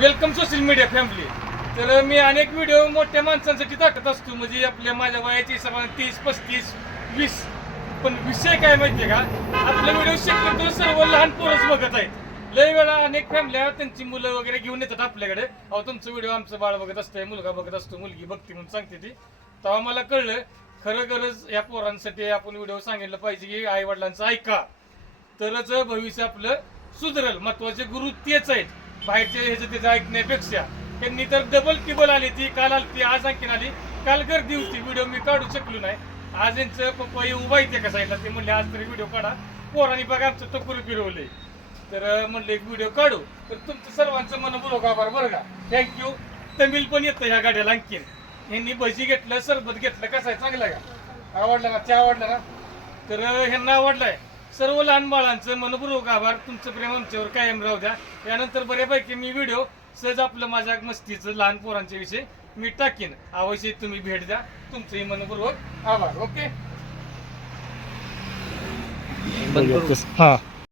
Welcome social media family तर मी अनेक video मोठ्या माणसांसाठी टाकत असतो. म्हणजे आपल्या माझ्या वयाच्या हिशोबाने तीस पस्तीस वीस. पण विषय काय माहितीये का? आपले व्हिडिओ शक्यतो सर्व लहान पोरच बघत आहेत. लय वेळा अनेक फॅमिल्या त्यांची मुलं वगैरे घेऊन येतात आपल्याकडे. अहो तुमचा व्हिडिओ आमचं बाळ बघत असतंय मुलगा बघत असतो मुलगी बघते म्हणून सांगते ती. तेव्हा मला कळलं खरं गरज या पोरांसाठी आपण व्हिडिओ सांगितलं पाहिजे की आई वडिलांचं ऐका. तरच भविष्य आपलं सुधरल. महत्त्वाचे गुरु तेच आहेत. बाहेरचे ह्याचं त्याचं ऐकण्यापेक्षा त्यांनी तर डबल टिबल आली ती काल आली ती आज आणखीन आली. काल गर्दी होती व्हिडिओ मी काढू शकलो नाही. आज यांचं पप्पा येऊ येते का साईडला ते म्हणले आज तरी व्हिडिओ काढा. पोरांनी बघा आमचं टकुर फिरवले तर म्हणले म्हणलं एक व्हिडिओ काढू. तर तुमचं सर्वांचं मनपूर्वक आभार बरं का? थँक्यू तमिल पण येतं ह्या गाड्याला आणखीन. यांनी भजी घेतलं सरबत घेतलं. कसं आहे? चांगलं आहे का? आवडलं ना? चहा आवडला ना? तर ह्यांना आवडलाय. सर्व लहान बाळांचं मनपूर्वक आभार. तुमचं प्रेम आमच्यावर कायम राहू द्या. यानंतर बऱ्यापैकी मी व्हिडिओ सहज आपलं माझ्या मस्तीचं लहान पोरांच्या विषयी मी टाकीन. अवश्य तुम्ही भेट द्या. तुमचंही मनपूर्वक आभार. ओके हा.